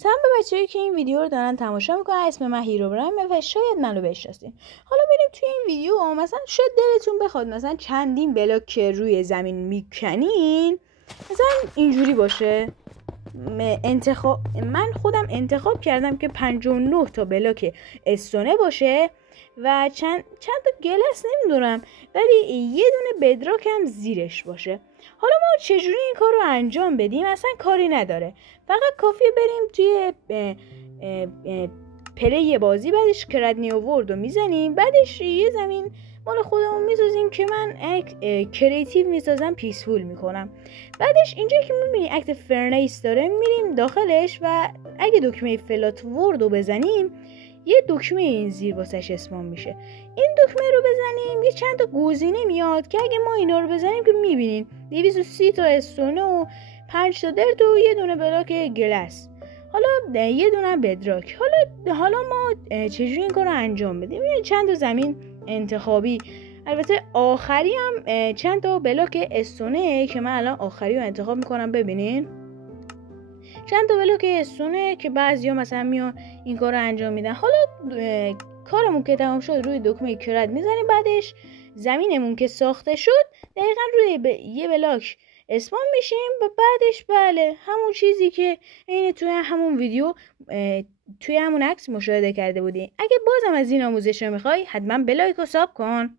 سلام به بچه‌ای که این ویدیو رو دارن تماشا میکنن. اسم من هیروبراهیمه و شاید منو بشناسین. حالا بریم توی این ویدیو مثلا شاید دلتون بخواد مثلا چندین بلاک که روی زمین میکنین مثلا اینجوری باشه. من خودم انتخاب کردم که 59 تا بلاک استونه باشه و چند تا گلس نمیدونم، ولی یه دونه بدراک هم زیرش باشه. حالا ما چجوری این کار رو انجام بدیم؟ اصلا کاری نداره، فقط کافیه بریم توی پلی بازی، بعدش کرد نیو ورد رو میزنیم، بعدش یه زمین مال خودمون میسازیم که من کریتیو میسازم، پیسفول میکنم. بعدش اینجا که میبینی اکت فرنیس داره، میریم داخلش و اگه دکمه فلات ورد رو بزنیم یه دکمه این زیر واسش اسپان میشه. این دکمه رو بزنیم یه چند تا گزینه میاد که اگه ما اینا رو بزنیم که میبینین 230 تا استونه و 5 تا درت و یه دونه بلاک گلس، حالا یه دونه بدراک. حالا ما چجوری این کار رو انجام بدیم؟ چند تا زمین انتخابی، البته آخری هم چند تا بلاک استونه که من الان آخری رو انتخاب میکنم. ببینین چند تا بلاک استونه که بعضیا مثلا میان این کار رو انجام میدن. حالا کارمون که تمام شد روی دکمه کرد میزنیم، بعدش زمینمون که ساخته شد دقیقا روی یه بلاک اسپان میشیم و بعدش بله همون چیزی که این توی همون ویدیو توی همون عکس مشاهده کرده بودی. اگه بازم از این آموزش رو میخوای حتما بلایک و ساب کن.